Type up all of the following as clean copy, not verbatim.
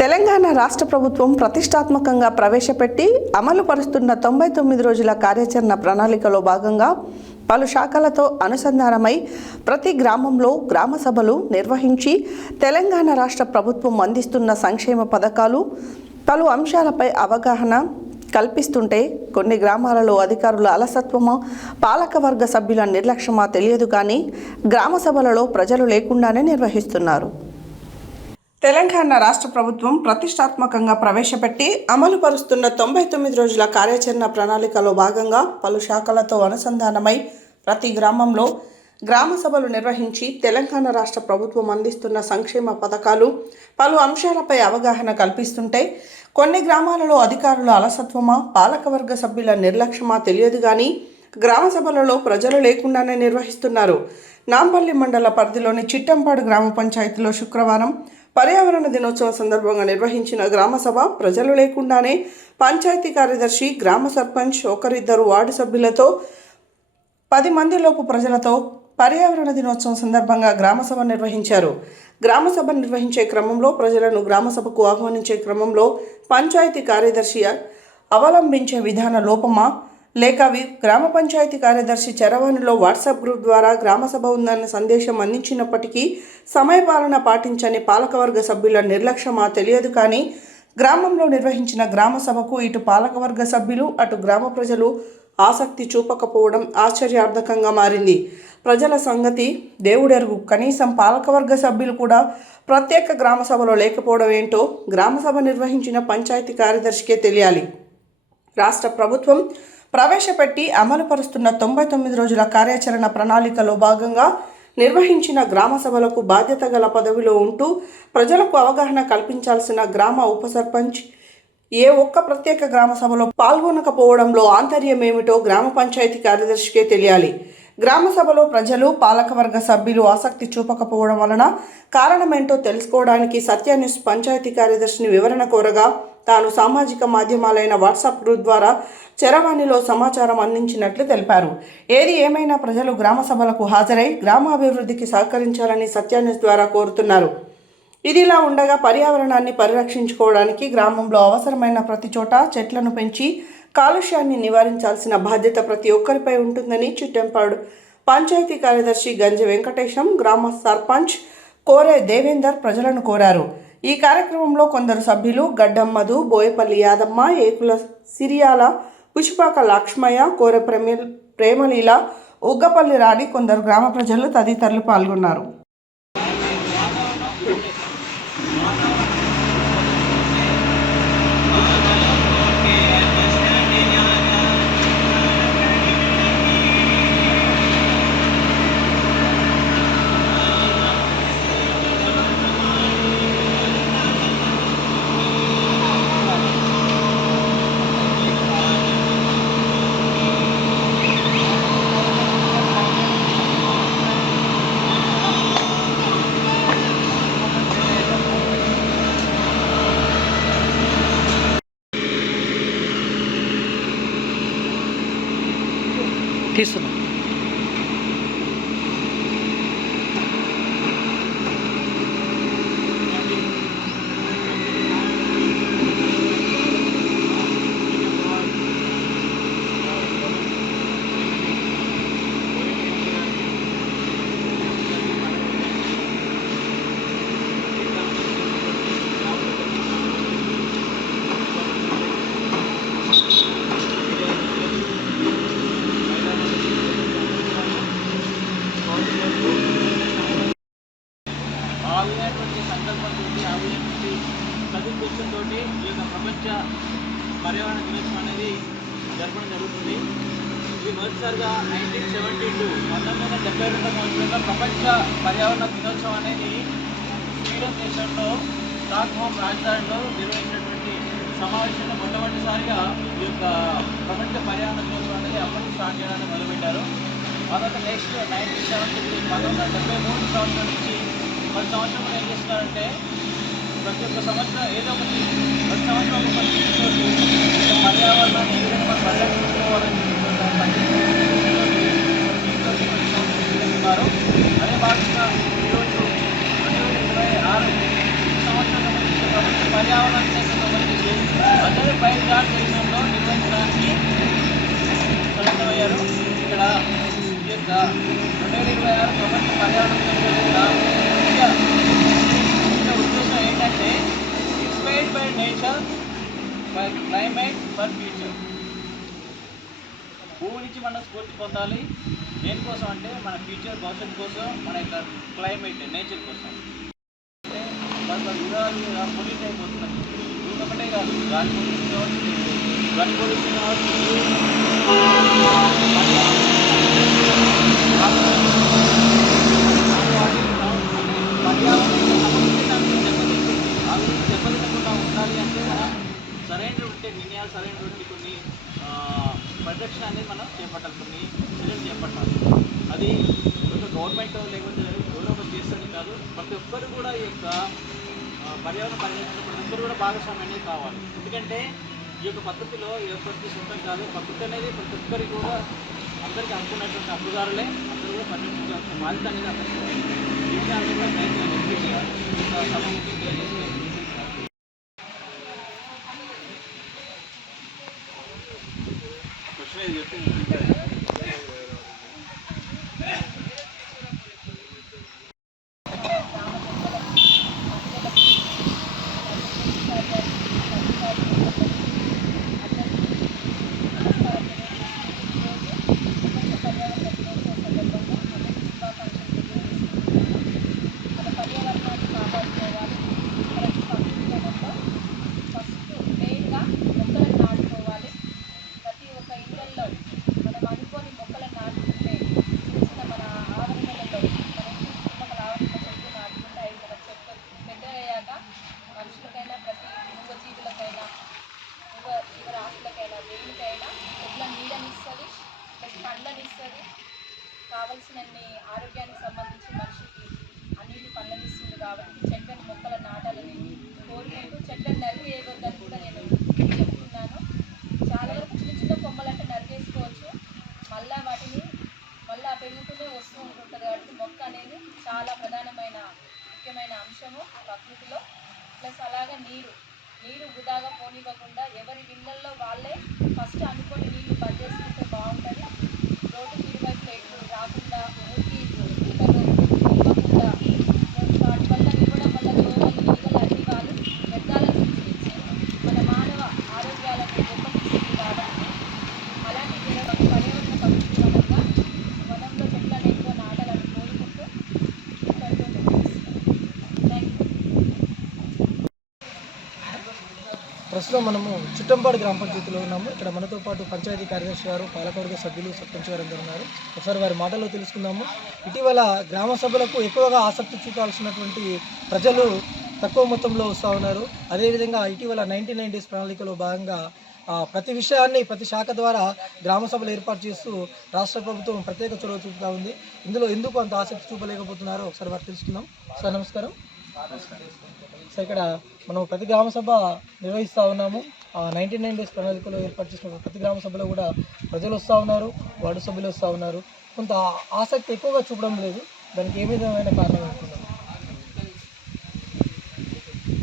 తెలంగాణ రాష్ట్ర ప్రభుత్వం ప్రతిష్టాత్మకంగా ప్రవేశపెట్టి అమలు పరుస్తున్న 99 రోజుల కార్యాచరణ ప్రణాళికలో భాగంగా పలు శాఖలతో అనుసంధానమై ప్రతి గ్రామంలో గ్రామ సభలు నిర్వహించి తెలంగాణ రాష్ట్ర ప్రభుత్వం అందిస్తున్న సంక్షేమ పథకాలు పలు అంశాలపై అవగాహన కల్పిస్తుంటే కొన్ని గ్రామాలలో అధికారుల అలసత్వమా పాలకవర్గ సభ్యుల నిర్లక్ష్యమా తెలియదు కానీ గ్రామ సభలలో ప్రజలు లేకుండానే నిర్వహిస్తున్నారు. తెలంగాణ రాష్ట్ర ప్రభుత్వం ప్రతిష్టాత్మకంగా ప్రవేశపెట్టి అమలు పరుస్తున్న 99 రోజుల కార్యాచరణ ప్రణాళికలో భాగంగా పలు శాఖలతో అనుసంధానమై ప్రతి గ్రామంలో గ్రామ సభలు నిర్వహించి తెలంగాణ రాష్ట్ర ప్రభుత్వం అందిస్తున్న సంక్షేమ పథకాలు పలు అంశాలపై అవగాహన కల్పిస్తుంటే కొన్ని గ్రామాలలో అధికారుల అలసత్వమా పాలకవర్గ సభ్యుల నిర్లక్ష్యమా తెలియదు కానీ గ్రామ సభలలో ప్రజలు లేకుండానే నిర్వహిస్తున్నారు. నాంపల్లి మండల పరిధిలోని చిట్టంపాడు గ్రామ పంచాయతీలో శుక్రవారం పర్యావరణ దినోత్సవం సందర్భంగా నిర్వహించిన గ్రామ సభ ప్రజలు లేకుండానే పంచాయతీ కార్యదర్శి, గ్రామ సర్పంచ్, ఒకరిద్దరు వార్డు సభ్యులతో 10 మందిలోపు ప్రజలతో పర్యావరణ దినోత్సవం సందర్భంగా గ్రామ సభ నిర్వహించారు. గ్రామ సభ నిర్వహించే క్రమంలో ప్రజలను గ్రామ సభకు ఆహ్వానించే క్రమంలో పంచాయతీ కార్యదర్శి అవలంబించే విధాన లోపమా లేక గ్రామ పంచాయతీ కార్యదర్శి చరవాణిలో వాట్సాప్ గ్రూప్ ద్వారా గ్రామ సభ ఉందన్న సందేశం అందించినప్పటికీ సమయపాలన పాటించని పాలకవర్గ సభ్యుల నిర్లక్ష్యమా తెలియదు కానీ గ్రామంలో నిర్వహించిన గ్రామ సభకు ఇటు పాలకవర్గ సభ్యులు అటు గ్రామ ప్రజలు ఆసక్తి చూపకపోవడం ఆశ్చర్యార్థకంగా మారింది. ప్రజల సంగతి దేవుడెరుగు, కనీసం పాలకవర్గ సభ్యులు కూడా ప్రత్యేక గ్రామ సభలో లేకపోవడం ఏంటో గ్రామ సభ నిర్వహించిన పంచాయతీ కార్యదర్శికే తెలియాలి. రాష్ట్ర ప్రభుత్వం ప్రవేశపెట్టి అమలు పరుస్తున్న 99 రోజుల కార్యాచరణ ప్రణాళికలో భాగంగా నిర్వహించిన గ్రామ సభలకు బాధ్యత గల పదవిలో ఉంటూ ప్రజలకు అవగాహన కల్పించాల్సిన గ్రామ ఉప సర్పంచ్ ఏ ఒక్క ప్రత్యేక గ్రామ సభలో పాల్గొనకపోవడంలో ఆంతర్యం ఏమిటో గ్రామ పంచాయతీ కార్యదర్శికే తెలియాలి. గ్రామ సభలో ప్రజలు పాలకవర్గ సభ్యులు ఆసక్తి చూపకపోవడం వలన కారణమేంటో తెలుసుకోవడానికి సత్యన్యూస్ పంచాయతీ కార్యదర్శిని వివరణ కోరగా తాను సామాజిక మాధ్యమాలైన వాట్సాప్ గ్రూప్ ద్వారా చరవాణిలో సమాచారం అందించినట్లు తెలిపారు. ఏది ఏమైనా ప్రజలు గ్రామ సభలకు హాజరై గ్రామాభివృద్ధికి సహకరించాలని సత్యన్యూస్ ద్వారా కోరుతున్నారు. ఇదిలా ఉండగా పర్యావరణాన్ని పరిరక్షించుకోవడానికి గ్రామంలో అవసరమైన ప్రతి చోట చెట్లను పెంచి కాలుష్యాన్ని నివారించాల్సిన బాధ్యత ప్రతి ఒక్కరిపై ఉంటుందని చిట్టంపాడు పంచాయతీ కార్యదర్శి గంజి వెంకటేశం, గ్రామ సర్పంచ్ కోరే దేవేందర్ ప్రజలను కోరారు. ఈ కార్యక్రమంలో కొందరు సభ్యులు గడ్డం మధు, బోయపల్లి యాదమ్మ, ఏకుల సిరియాల, పుష్పాక లక్ష్మయ్య, కోరె ప్రేమలీల, ఉగ్గపల్లి రాణి, కొందరు గ్రామ ప్రజలు తదితరులు పాల్గొన్నారు. తీస్తున్నా ఆవినటువంటి సంకల్పంతో ఆవినటువంటి సదుద్దేశంతో ఈ యొక్క ప్రపంచ పర్యావరణ దినోత్సవం అనేది జరపడం జరుగుతుంది. ఇది మొదటిసారిగా 1972 సంవత్సరంగా ప్రపంచ పర్యావరణ దినోత్సవం అనేది స్వీడన్ దేశంలో స్టాక్హోమ్ రాజధానిలో నిర్వహించినటువంటి సమావేశంలో మొట్టమొదటిసారిగా ఈ యొక్క ప్రపంచ పర్యావరణ దినోత్సవం అనేది అప్పటి స్టార్ట్ చేయడానికి మొదలుపెట్టారు. తర్వాత నెక్స్ట్ 1973 సంవత్సరం నుంచి 10 సంవత్సరంలో ఏం చేస్తున్నారంటే ప్రతి ఒక్క సంవత్సరం ఏదో ఒకటి ప్రతి సంవత్సరం ఒక పర్యావరణాన్ని ఏదైనా మనం పరిరక్షించుకోవాలని చేస్తున్నారు. అదే భాగంగా ఈరోజు 2026 సంవత్సరం సంబంధించిన ప్రపంచ పర్యావరణానికి సంబంధించి అందరూ బయట దేశంలో నిర్వహించడానికి సన్నద్ధమయ్యారు. ఇక్కడ ఈ యొక్క 2026 ప్రపంచ పర్యావరణ ఉద్దేశం ఏంటంటే inspired by nature by climate for future. భూమి నుంచి మనం స్ఫూర్తి పొందాలి. దేనికోసం అంటే మన ఫ్యూచర్ భవిష్యత్తు కోసం, మన యొక్క క్లైమేట్ నేచర్ కోసం. పొల్యూట్ అయిపోతున్నది. భూమి ఒకటే కాదు, గాలి పొల్యూషన్ కావచ్చు, ధ్వని పొల్యూషన్ కావచ్చు, దెబ్బతినకుండా ఉండాలి అంటే మనం సరైన ఉంటే నిర్ణయాలు సరైన ఉంటే కొన్ని పరిరక్షణ అనేది మనం చేపట్టాలి, కొన్ని చర్యలు చేపట్టాలి. అది ఒక గవర్నమెంట్ లేకపోతే ఎవరో ఒకరు చేస్తుంది కాదు, ప్రతి ఒక్కరు కూడా ఈ యొక్క పర్యావరణ పరిరక్షణ ప్రతి ఒక్కరు కూడా భాగస్వామ్యం అనేది కావాలి. ఎందుకంటే ఈ యొక్క పద్ధతిలో ఏ ఒక్కరికి సొంతం కాదు. ప్రకృతి అనేది ప్రతి ఒక్కరికి కూడా అందరికీ అనుకున్నటువంటి హక్కుదారులే, అందరూ కూడా పరిరక్షించాల్సిన బాధ్యత అనేది అందరికీ ఈ విషయాన్ని కూడా ప్రయత్నం చెప్పేసి సభముఖం తెలియజేస్తుంది. కావలసినన్ని ఆరోగ్యానికి సంబంధించి మనిషికి అన్నిటి పండ్లనిస్తుంది కాబట్టి చెట్లను మొక్కల నాటాలని కోరుకుంటూ చెట్లను నరికేయవద్దని కూడా నేను చెప్తున్నాను. చాలా వరకు చిన్న చిన్న కొమ్మలు అంటే నరికేసుకోవచ్చు, మళ్ళా పెరుగుతూనే వస్తూ ఉంటుంటుంది. కాబట్టి మొక్క అనేది చాలా ప్రధానమైన ముఖ్యమైన అంశము ప్రకృతిలో. ప్లస్ అలాగే నీరు వృధాగా పోనివ్వకుండా ఎవరి ఇళ్లల్లో వాళ్ళే ఫస్ట్ అనుకొని నీళ్లు బంద్ చేసుకుంటే బాగుంటుంది. రోడ్డు ఇరువైపు ఎట్లు రాకుండా ఊరికి ఇళ్ళలో ఇవ్వకుండా వాటి వల్ల ఇవ్వడం వల్ల దోమలు ఈగలు అన్ని వాళ్ళు వ్యర్థాలను సృష్టించి మన మానవ ఆరోగ్యాలను దెబ్బతీస్తుంది. కాబట్టి అలాంటి పర్యావరణ పరిశుభ్రంగా వనంలో చెట్లను ఎక్కువ నాటాలని కోరుకుంటూ థ్యాంక్ యూ. ప్రస్తుతం మనము చిట్టంపాడు గ్రామ పంచాయతీలో ఉన్నాము. ఇక్కడ మనతో పాటు పంచాయతీ కార్యదర్శి గారు, పాలకవర్గ సభ్యులు, సర్పంచ్ గారు అందరూ ఉన్నారు. ఒకసారి వారి మాటల్లో తెలుసుకుందాము. ఇటీవల గ్రామ సభలకు ఎక్కువగా ఆసక్తి చూపాల్సినటువంటి ప్రజలు తక్కువ మొత్తంలో వస్తూ ఉన్నారు. అదేవిధంగా ఇటీవల 99 డేస్ ప్రణాళికలో భాగంగా ప్రతి విషయాన్ని ప్రతి శాఖ ద్వారా గ్రామ సభలు ఏర్పాటు చేస్తూ రాష్ట్ర ప్రభుత్వం ప్రత్యేక చొరవ చూపుతూ ఉంది. ఇందులో ఎందుకు అంత ఆసక్తి చూపలేకపోతున్నారో ఒకసారి వారు తెలుసుకుందాం. సార్ నమస్కారం. సో ఇక్కడ మనం ప్రతి గ్రామ సభ నిర్వహిస్తూ ఉన్నాము. 99 డేస్ ప్రణాళికలో ఏర్పాటు చేసిన ప్రతి గ్రామ సభలో కూడా ప్రజలు వస్తూ ఉన్నారు, వార్డు సభ్యులు వస్తూ ఉన్నారు. కొంత ఆసక్తి ఎక్కువగా చూపడం లేదు. దానికి ఏ విధమైన కారణం అనుకున్నాం?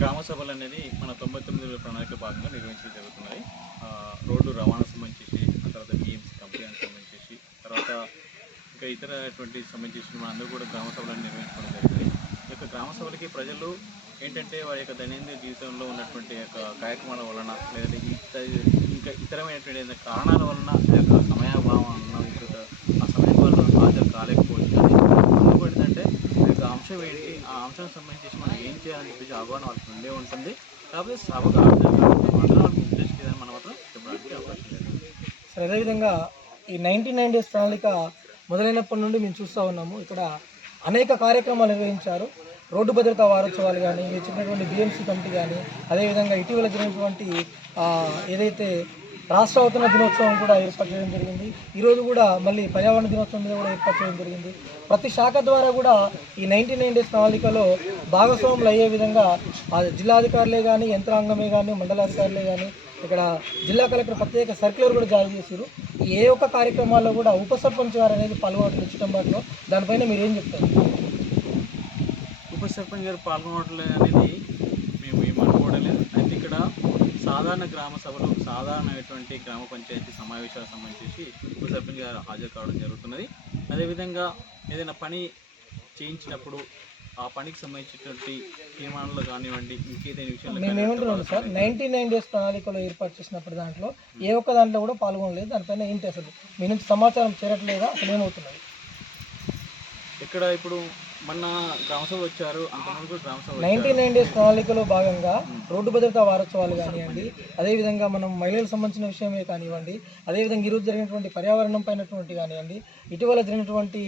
గ్రామ సభలు అనేది మన 99 ప్రణాళిక భాగంగా నిర్వహించడం జరుగుతున్నాయి. రోడ్డు రవాణా సంబంధించి, ఆ తర్వాత బిఎంసీ కంపెనీకి సంబంధించి, తర్వాత ఇంకా ఇతరటువంటి సంబంధించిన అందరూ కూడా గ్రామ సభలను నిర్వహించడం జరుగుతుంది. ఈ యొక్క గ్రామ సభలకి ప్రజలు ఏంటంటే వారి యొక్క దైనందిన జీవితంలో ఉన్నటువంటి యొక్క కార్యక్రమాల వలన లేదా ఇంకా ఇతరమైనటువంటి కారణాల వలన ఆ యొక్క సమయాభావం వలన ఆ సమయాభావంలో హాజరు కాలేకపోవచ్చు. అందుకు ఏంటంటే ఆ యొక్క అంశం ఏంటి, ఆ అంశానికి సంబంధించి మనం ఏం చేయాలని చెప్పేసి అవగాహన వాళ్ళకి ఉండే ఉంటుంది. కాకపోతే సభకు మాత్రం వాళ్ళకి ఇంట్రెస్ట్ లేదని మనం మాత్రం చెప్పడానికి అవకాశం లేదు. సరే, అదేవిధంగా ఈ 99 డేస్ ప్రణాళిక మొదలైనప్పటి నుండి మేము చూస్తూ ఉన్నాము. ఇక్కడ అనేక కార్యక్రమాలు నిర్వహించారు. రోడ్డు భద్రతా వారోత్సవాలు కానీ, మీరు చెప్పినటువంటి బిఎంసీ కమిటీ కానీ, అదేవిధంగా ఇటీవల జరిగినటువంటి ఏదైతే రాష్ట్ర అవతరణ దినోత్సవం కూడా ఏర్పాటు చేయడం జరిగింది. ఈరోజు కూడా మళ్ళీ పర్యావరణ దినోత్సవం మీద కూడా ఏర్పాటు చేయడం జరిగింది. ప్రతి శాఖ ద్వారా కూడా ఈ 99 డేస్ ప్రణాళికలో భాగస్వాములు అయ్యే విధంగా జిల్లాధికారులే కానీ, యంత్రాంగమే కానీ, మండలాధికారులే కానీ, ఇక్కడ జిల్లా కలెక్టర్ ప్రత్యేక సర్క్యులర్ కూడా జారీ చేశారు. ఏ ఒక్క కార్యక్రమాల్లో కూడా ఉప సర్పంచ్ గారు అనేది పాల్గొనడం చిట్టంబాటులో, దానిపైన మీరు ఏం చెప్తారు? ఉప సర్పంచ్ గారు పాల్గొనడం అనేది మేము ఏం అనుకోవడం లేదు. సాధారణ గ్రామ సభలో సాధారణమైనటువంటి గ్రామ పంచాయతీ సమావేశాలకు సంబంధించి ఉప సర్పంచ్ గారు హాజరు కావడం జరుగుతున్నది. అదేవిధంగా ఏదైనా పని చేయించినప్పుడు ఆ పనికి సంబంధించినటువంటి తీర్మానాలు కానివ్వండి, ఇంకేదైనా మేము విషయంలో ఏమంటున్నాం సార్, 99 డేస్ ప్రణాళికలో ఏర్పాటు చేసినప్పుడు దాంట్లో ఏ ఒక్క దాంట్లో కూడా పాల్గొనలేదు. దానిపైన ఏంటి అసలు మీ నుంచి సమాచారం చేరట్లేదా, అసలు ఏమవుతున్నది? ఇక్కడ ఇప్పుడు మొన్న గ్రామసభ వచ్చారు, అంతమంది గ్రామసభ 99 డేస్ ప్రణాళికలో భాగంగా రోడ్డు భద్రతా వారోత్సవాలు కానివ్వండి, అదేవిధంగా మనం మహిళలకు సంబంధించిన విషయమే కానివ్వండి, అదేవిధంగా ఈరోజు జరిగినటువంటి పర్యావరణం పైనటువంటి కానివ్వండి, ఇటీవల జరిగినటువంటి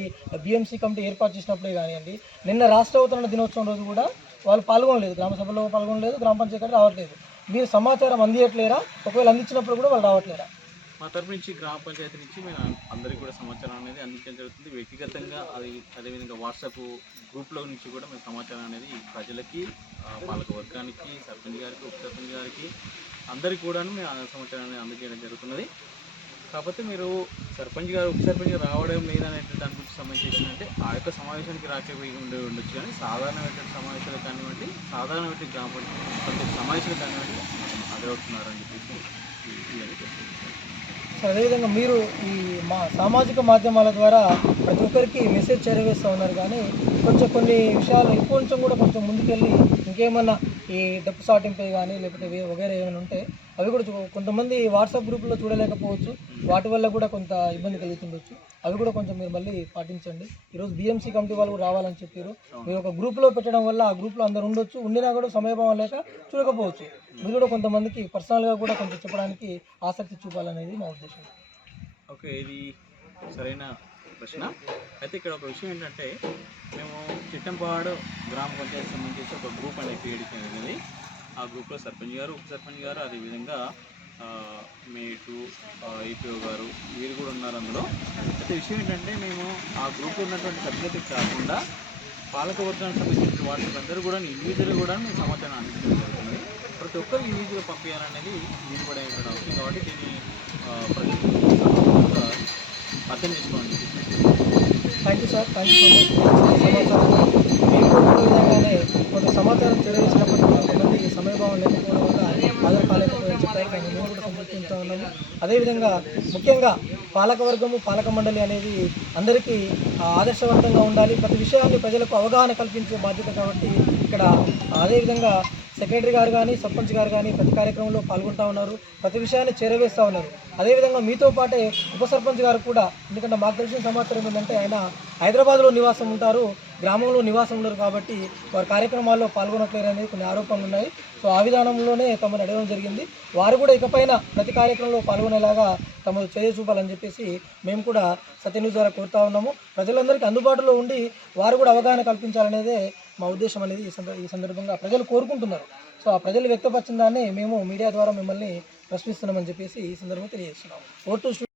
బిఎంసీ కమిటీ ఏర్పాటు చేసినప్పుడే కానివ్వండి, నిన్న రాష్ట్ర అవతరణ దినోత్సవం రోజు కూడా వాళ్ళు పాల్గొనలేదు, గ్రామ సభలో పాల్గొనలేదు, గ్రామ పంచాయతీ రావట్లేదు. మీరు సమాచారం అందియట్లేరా? ఒకవేళ అందించినప్పుడు కూడా వాళ్ళు రావట్లేరా? మా తరపు నుంచి గ్రామ పంచాయతీ నుంచి మేము అందరికీ కూడా సమాచారం అనేది అందించడం జరుగుతుంది. వ్యక్తిగతంగా అదేవిధంగా వాట్సాప్ గ్రూప్లో నుంచి కూడా మేము సమాచారం అనేది ప్రజలకి, పాలక వర్గానికి, సర్పంచ్ గారికి, ఉప సర్పంచ్ గారికి అందరికీ కూడా మేము ఆ సమాచారాన్ని అందజేయడం జరుగుతున్నది. కాకపోతే మీరు సర్పంచ్ గారు, ఉప సర్పంచ్ గారు రావడం లేదనే దాని గురించి సంబంధించి అంటే ఆ యొక్క సమావేశానికి రాకపోయి ఉండొచ్చు, కానీ సాధారణమైనటువంటి సమావేశాలు కానివ్వండి, సాధారణమైన గ్రామ పంచాయతీ సమావేశాలు కానివ్వండి హాజరవుతున్నారని చెప్పేసి సో అదేవిధంగా మీరు ఈ సామాజిక మాధ్యమాల ద్వారా ప్రతి ఒక్కరికి మెసేజ్ చేరవేస్తూ ఉన్నారు, కానీ కొన్ని విషయాలు ఇంకొంచెం కూడా కొంచెం ముందుకెళ్ళి ఇంకేమన్నా ఈ డప్పు సాటింపై కానీ లేకపోతే వగేరే ఏమైనా ఉంటే అవి కూడా కొంతమంది వాట్సాప్ గ్రూపుల్లో చూడలేకపోవచ్చు, వాటి వల్ల కూడా కొంత ఇబ్బంది కలుగుతుండొచ్చు. అవి కూడా కొంచెం మీరు మళ్ళీ పాటించండి. ఈరోజు బిఎంసీ కమిటీ వాళ్ళు కూడా రావాలని చెప్పారు. మీరు ఒక గ్రూప్లో పెట్టడం వల్ల ఆ గ్రూప్లో అందరు ఉండొచ్చు, ఉండినా కూడా సమయభావం లేక చూడకపోవచ్చు. మీరు కూడా కొంతమందికి పర్సనల్గా కూడా కొంచెం చెప్పడానికి ఆసక్తి చూపాలనేది మా ఉద్దేశం. ఓకే, ఇది సరైన ప్రశ్న. అయితే ఇక్కడ ఒక విషయం ఏంటంటే, మేము చిట్టంపాడు గ్రామ పంచాయతీ సంబంధించి ఒక గ్రూప్ అనేది క్రియేట్ చేయడం. ఆ గ్రూప్లో సర్పంచ్ గారు, ఉప సర్పంచ్ గారు, అదేవిధంగా మేటు ఈపీఓ గారు వీరు కూడా ఉన్నారు అందులో. అయితే విషయం ఏంటంటే, మేము ఆ గ్రూప్లో ఉన్నటువంటి సభ్యులకి కాకుండా పాలక వర్గానికి సంబంధించిన వాటికి అందరూ కూడా ఇండివిజువల్ కూడా మేము సమాచారం అందించడం జరుగుతుంది. ప్రతి ఒక్కరు ఇండివిజువల్ పంపించాలనేది దీని కూడా ఇక్కడ అవుతుంది. కాబట్టి దీన్ని ప్రజలు అర్థం చేసుకోండి. Thank you sir, thank you so much. సమాచారాన్ని మేము కోరుకున్న విధంగానే కొంత సమాచారం తెలియజేసినప్పటికీ కొంతమంది సమయభావం లేకపోవడం వల్ల హాజరు కాలేకపోవడం చెప్పారు, కానీ మేము కూడా సంతృప్తిస్తూ ఉన్నాము. అదేవిధంగా ముఖ్యంగా పాలకవర్గము, పాలక మండలి అనేది అందరికీ ఆదర్శవంతంగా ఉండాలి. ప్రతి విషయాన్ని ప్రజలకు అవగాహన కల్పించే బాధ్యత కాబట్టి ఇక్కడ అదేవిధంగా సెక్రటరీ గారు కానీ, సర్పంచ్ గారు కానీ ప్రతి కార్యక్రమంలో పాల్గొంటూ ఉన్నారు, ప్రతి విషయాన్ని చేరవేస్తూ ఉన్నారు. అదేవిధంగా మీతో పాటే ఉప సర్పంచ్ గారు కూడా, ఎందుకంటే మాకు తెలిసిన సమాచారం ఏంటంటే ఆయన హైదరాబాద్లో నివాసం ఉంటారు, గ్రామంలో నివాసం ఉండరు, కాబట్టి వారి కార్యక్రమాల్లో పాల్గొనట్లేరు అనేది కొన్ని ఆరోపణలు ఉన్నాయి. సో ఆ విధానంలోనే తమను అడగడం జరిగింది. వారు కూడా ఇకపైన ప్రతి కార్యక్రమంలో పాల్గొనేలాగా తమను చర్య చూపాలని చెప్పేసి మేము కూడా సత్యన్యూస్ ద్వారా కోరుతా ఉన్నాము. ప్రజలందరికీ అందుబాటులో ఉండి వారు కూడా అవగాహన కల్పించాలనేదే మా ఉద్దేశం అనేది ఈ సందర్భంగా ప్రజలు కోరుకుంటున్నారు. సో ఆ ప్రజలు వ్యక్తపరిచిన దాన్ని మేము మీడియా ద్వారా మిమ్మల్ని ప్రశ్నిస్తున్నామని చెప్పేసి ఈ సందర్భంగా తెలియజేస్తున్నాము. ఓటు